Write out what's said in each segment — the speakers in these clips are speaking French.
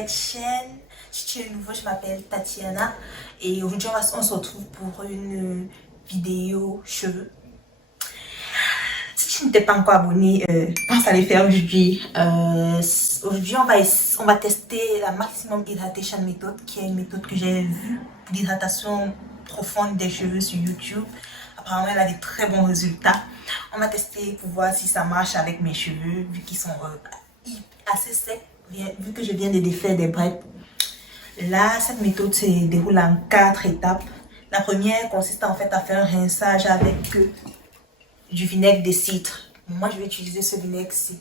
cette chaîne. Si tu es nouveau, je m'appelle Tatiana et aujourd'hui on se retrouve pour une vidéo cheveux. Si tu n'étais pas encore abonné, pense à le faire aujourd'hui. Aujourd'hui on va tester la Maximum Hydration méthode, qui est une méthode que j'ai vue d'hydratation profonde des cheveux sur YouTube. Apparemment elle a des très bons résultats. On va tester pour voir si ça marche avec mes cheveux vu qu'ils sont assez secs, vu que je viens de défaire des braids. Là, cette méthode se déroule en 4 étapes. La première consiste en fait à faire un rinçage avec du vinaigre de cidre. Moi, je vais utiliser ce vinaigre-ci.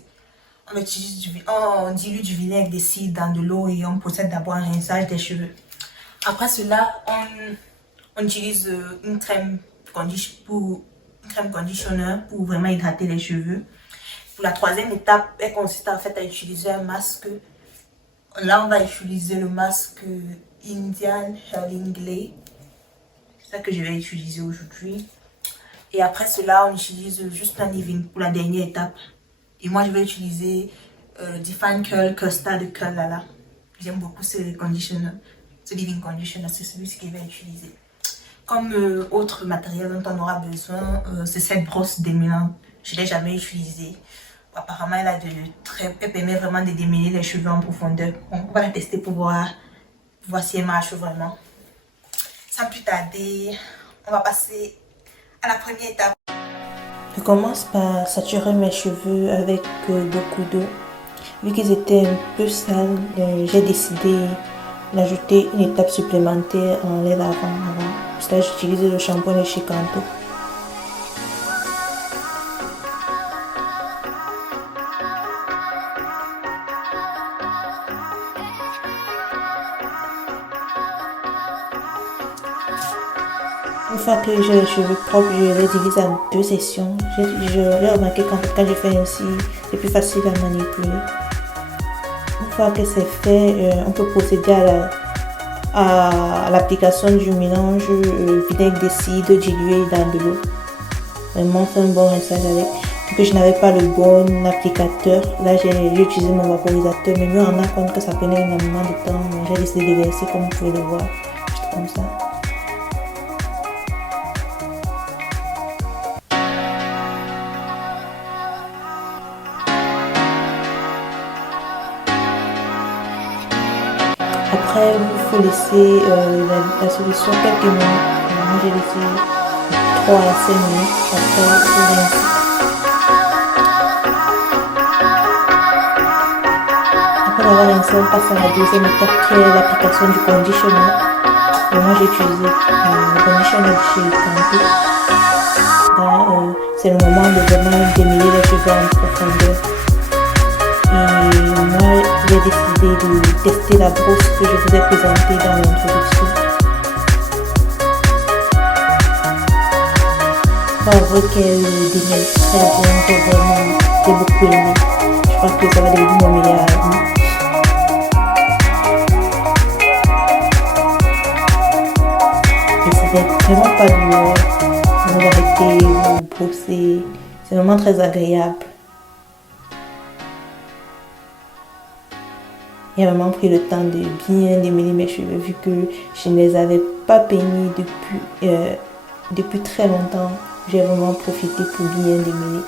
On dilue du vinaigre de cidre dans de l'eau et on procède d'abord un rinçage des cheveux. Après cela, on utilise une crème conditionneur pour vraiment hydrater les cheveux. Pour la troisième étape, elle consiste en fait à utiliser un masque. Là, on va utiliser le masque Indian Healing Glay. C'est ça que je vais utiliser aujourd'hui. Et après cela, on utilise juste un leave-in pour la dernière étape. Et moi, je vais utiliser Define Curl Custard de Curl Lala. J'aime beaucoup ce conditioner, ce leave-in conditioner, c'est celui-ci que je vais utiliser. Comme autre matériel dont on aura besoin, c'est cette brosse démêlante. Je ne l'ai jamais utilisée. Apparemment, elle permet vraiment de démêler les cheveux en profondeur. On va la tester pour voir si elle marche vraiment. Sans plus tarder, on va passer à la première étape. Je commence par saturer mes cheveux avec beaucoup d'eau. Vu qu'ils étaient un peu sales, j'ai décidé d'ajouter une étape supplémentaire en les lavant avant. Parce que j'utilise le shampoing de chez Kanto. Une fois que j'ai les cheveux propres, je les divise en 2 sessions. J'ai remarqué quand je fais ainsi, c'est plus facile à manipuler. Une fois que c'est fait, on peut procéder à l'application du mélange vinaigre de cidre dilué dans de l'eau. Vraiment faire un bon rinçage avec. Vu que je n'avais pas le bon applicateur, là j'ai utilisé mon vaporisateur, mais mieux en rendant compte que ça prenait énormément de temps, j'ai décidé de verser comme vous pouvez le voir, juste comme ça. Après, il faut laisser la solution quelques minutes. Moi, j'ai laissé 3 à 5 minutes. Après, il faut rincer. Après avoir rincé, on passe à la deuxième étape qui est l'application du conditioner. Et moi, j'ai utilisé le conditioner de chez Kanto. Là, c'est le moment de vraiment démêler les cheveux en profondeur. Et moi, j'ai décidé de tester la brosse que je vous ai présentée dans l'introduction. Pas vrai qu'elle démêle très bien, j'ai beaucoup aimé. Je crois que ça va devenir mon meilleur ami. Et c'était vraiment pas douloureux. Vous arrêtez, vous brossez. C'est vraiment très agréable. J'ai vraiment pris le temps de bien démêler mes cheveux vu que je ne les avais pas peignés depuis très longtemps. J'ai vraiment profité pour bien démêler.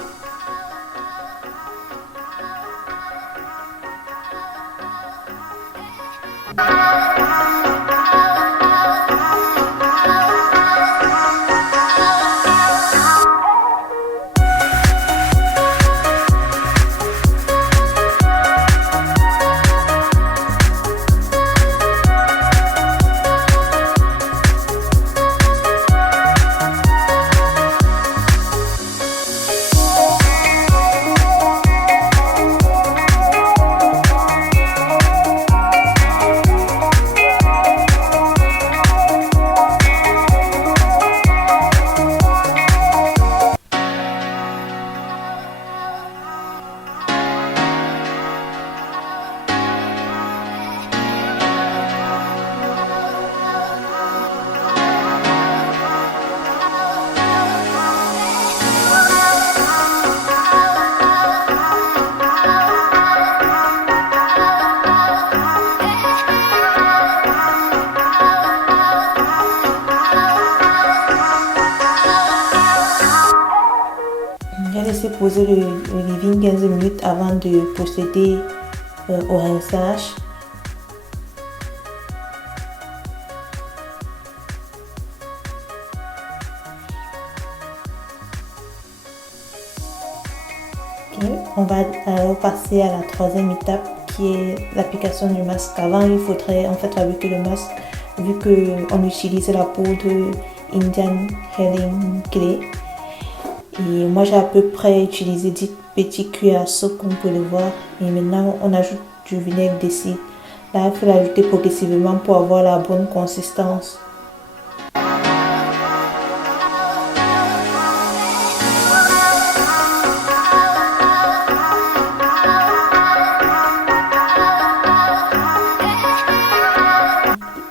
reposer le leave-in 15 minutes avant de procéder au rinçage. On va alors passer à la troisième étape qui est l'application du masque. Avant, il faudrait en fait fabriquer le masque vu qu'on utilise la poudre Indian Healing Clay. Et moi, j'ai à peu près utilisé 10 petits cuillères à soupe comme vous pouvez le voir. Et maintenant, on ajoute du vinaigre de cidre. Là, il faut l'ajouter progressivement pour avoir la bonne consistance.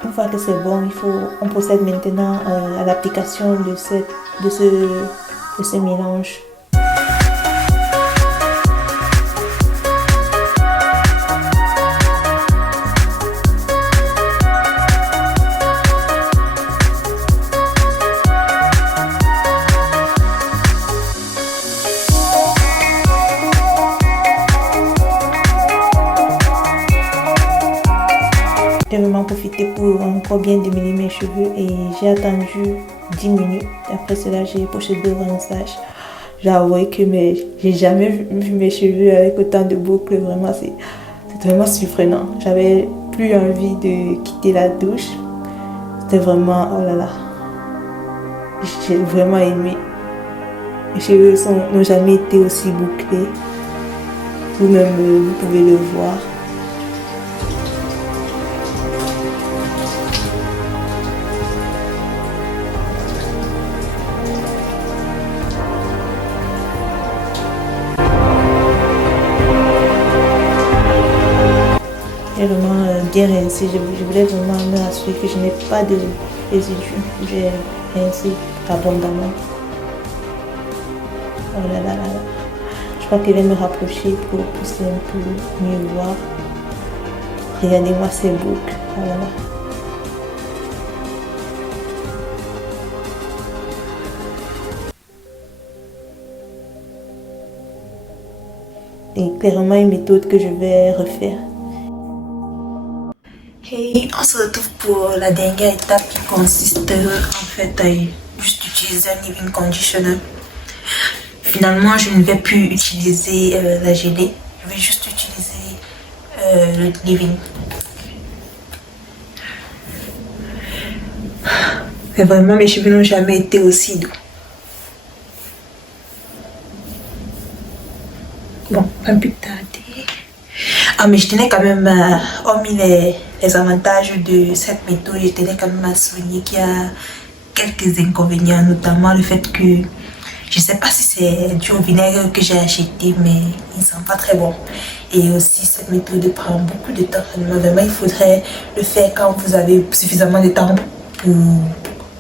Une fois que c'est bon, on procède maintenant à l'application de ce mélange. J'ai vraiment profité pour encore bien démêler mes cheveux et j'ai attendu 10 minutes. Après cela, j'ai procédé au rinçage. J'ai avoué que j'ai jamais vu mes cheveux avec autant de boucles. Vraiment, c'est vraiment surprenant. J'avais plus envie de quitter la douche. C'était vraiment, oh là là. J'ai vraiment aimé. Mes cheveux n'ont jamais été aussi bouclés. Vous-même, vous pouvez le voir. J'ai vraiment bien rincé. Je voulais vraiment me rassurer que je n'ai pas de résidus. J'ai rincé abondamment. Oh là là là là. Je crois qu'il va me rapprocher pour pousser un peu mieux voir. Regardez-moi ces boucles. Oh là là. Et clairement une méthode que je vais refaire. Et on se retrouve pour la dernière étape qui consiste en fait à juste utiliser un leave-in conditioner. Finalement, je ne vais plus utiliser la gelée, je vais juste utiliser le leave-in. Mais vraiment, mes cheveux n'ont jamais été aussi doux. Bon, pas plus tarder. Ah, mais je tenais quand même, hormis les avantages de cette méthode, je tenais quand même à souligner qu'il y a quelques inconvénients, notamment le fait que je ne sais pas si c'est du vinaigre que j'ai acheté, mais il ne sent pas très bon. Et aussi, cette méthode prend beaucoup de temps. Vraiment, il faudrait le faire quand vous avez suffisamment de temps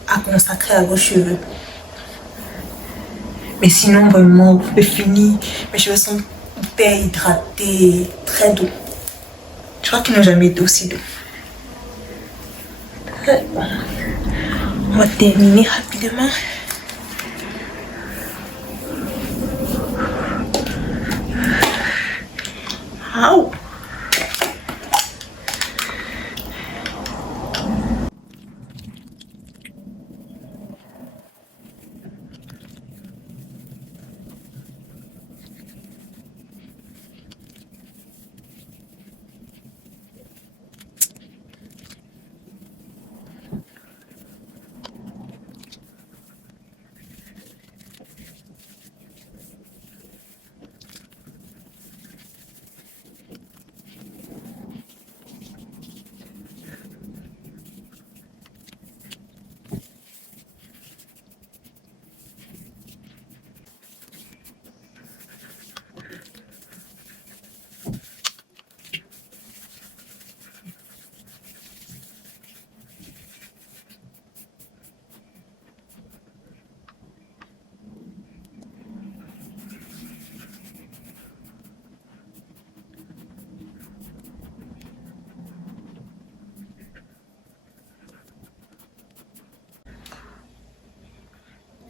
à consacrer à vos cheveux. Mais sinon, vraiment, c'est fini. Mes cheveux sont hyper hydratés, très doux. Je crois qu'ils n'ont jamais été aussi doux. On va terminer rapidement. Ow.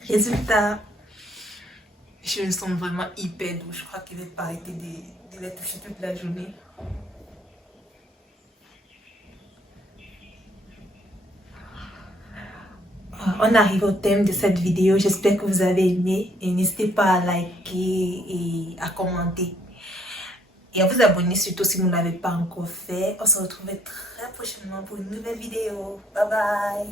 Résultat, Je me sens vraiment hyper douce. Je crois qu'il va pas arrêter de les toucher toute la journée. On arrive au thème de cette vidéo. J'espère que vous avez aimé. Et n'hésitez pas à liker et à commenter. Et à vous abonner surtout si vous ne l'avez pas encore fait. On se retrouve très prochainement pour une nouvelle vidéo. Bye bye.